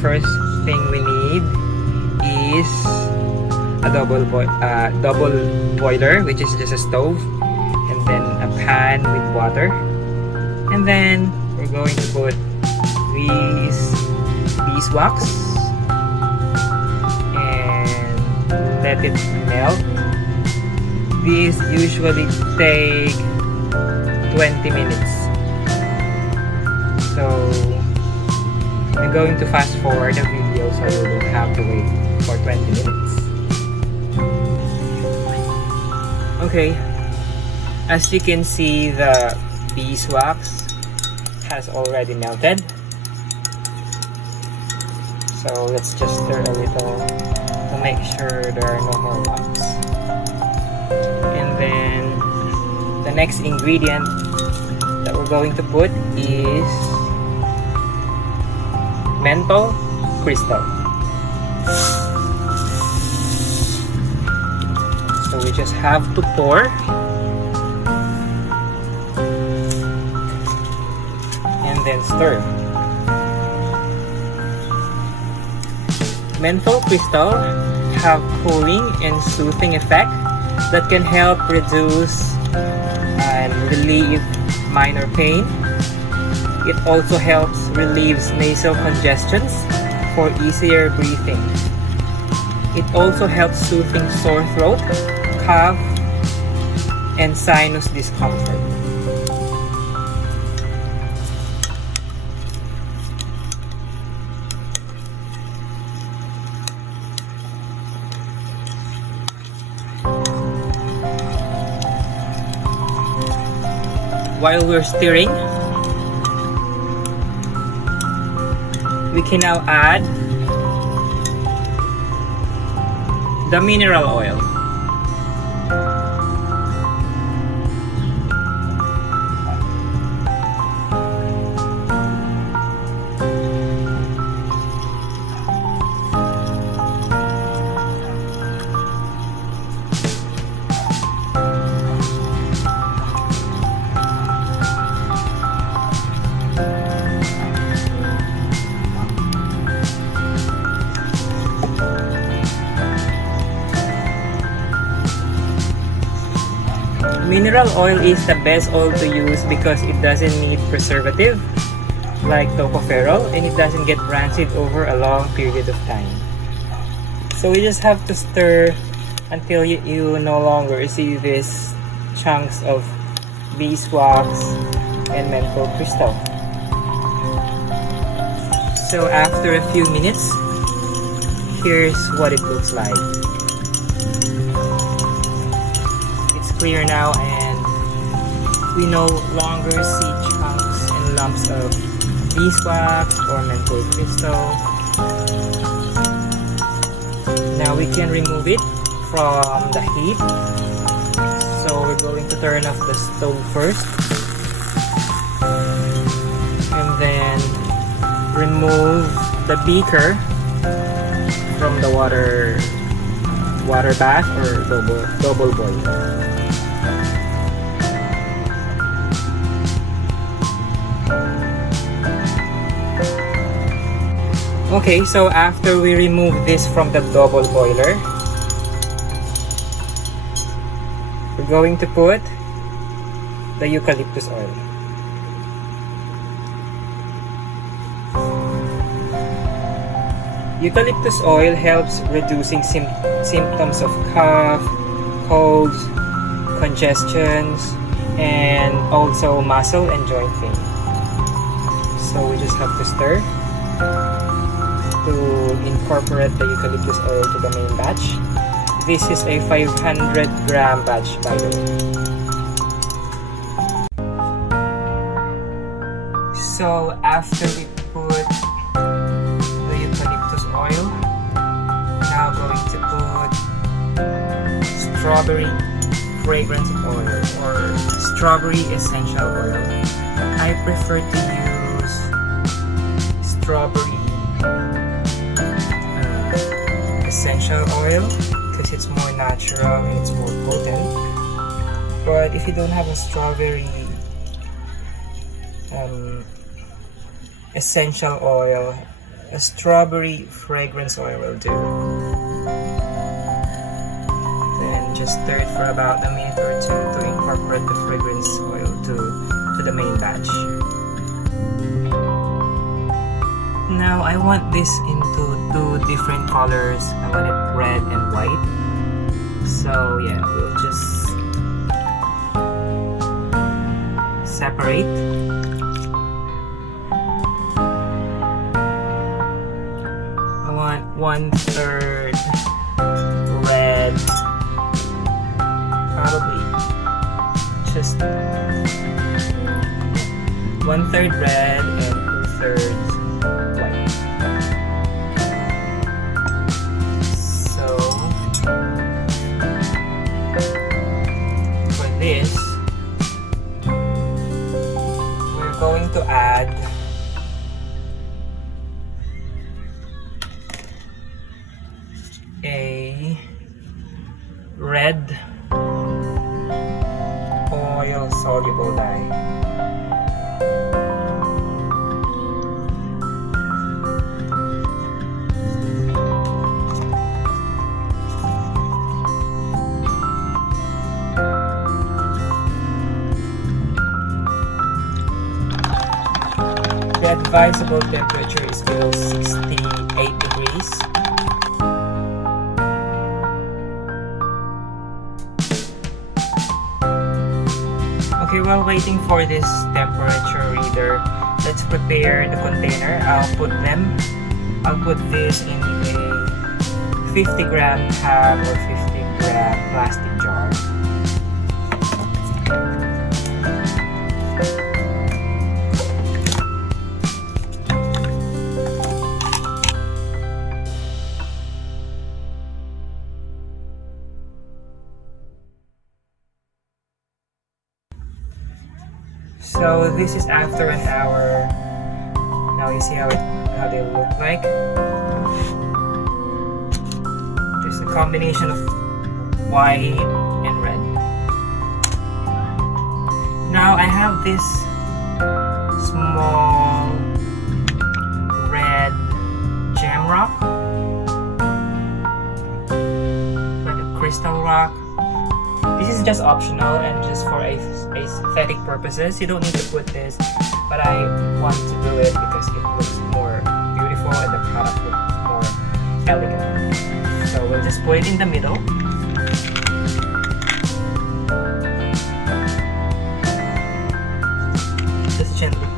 first thing we need is a double boiler, which is just a stove, and then a pan with water, and then we're going to put these beeswax and let it melt. These usually take 20 minutes. So I'm going to fast forward the video so you don't have to wait for 20 minutes. Okay, as you can see, the beeswax has already melted. So let's just stir a little to make sure there are no more lumps. And then the next ingredient that we're going to put is menthol crystal. So we just have to pour and then stir. Menthol crystal have cooling and soothing effect that can help reduce and relieve minor pain. It also helps relieves nasal congestions for easier breathing. It also helps soothing sore throat, cough, and sinus discomfort. While we're stirring, we can now add the mineral oil. Mineral oil is the best oil to use because it doesn't need preservative like tocopherol, and it doesn't get rancid over a long period of time. So we just have to stir until you no longer see these chunks of beeswax and menthol crystal. So after a few minutes, here's what it looks like. Clear now, and we no longer see chunks and lumps of beeswax or menthol crystal. Now we can remove it from the heat. So we're going to turn off the stove first, and then remove the beaker from the water bath or double boil. Okay, so after we remove this from the double boiler, we're going to put the eucalyptus oil. Eucalyptus oil helps reducing symptoms of cough, colds, congestions, and also muscle and joint pain. So we just have to stir to incorporate the eucalyptus oil to the main batch. This is a 500 gram batch, by the way. So after we put the eucalyptus oil, now going to put strawberry fragrance oil or strawberry essential oil. I prefer to use strawberry essential oil because it's more natural and it's more potent. But if you don't have a strawberry essential oil, A strawberry fragrance oil will do. Then just stir it for about a minute or two to incorporate the fragrance oil to the main batch. Now I want this into two different colors. I want it red and white. So yeah, we'll just separate. I want 1/3 red, probably just 1/3 red and 2/3 white. So for this, we're going to add a red oil soluble dye. The advisable temperature is below 68 degrees. Okay, while waiting for this temperature reader, let's prepare the container. I'll put this in a 50-gram tab or 50-gram plastic jar. So this is after an hour. Now you see how they look like. There's a combination of white and red. Now I have this small red gem rock, like a crystal rock. This is just optional and just for aesthetic purposes. You don't need to put this, but I want to do it because it looks more beautiful and the product looks more elegant. So we'll just put it in the middle. Just gently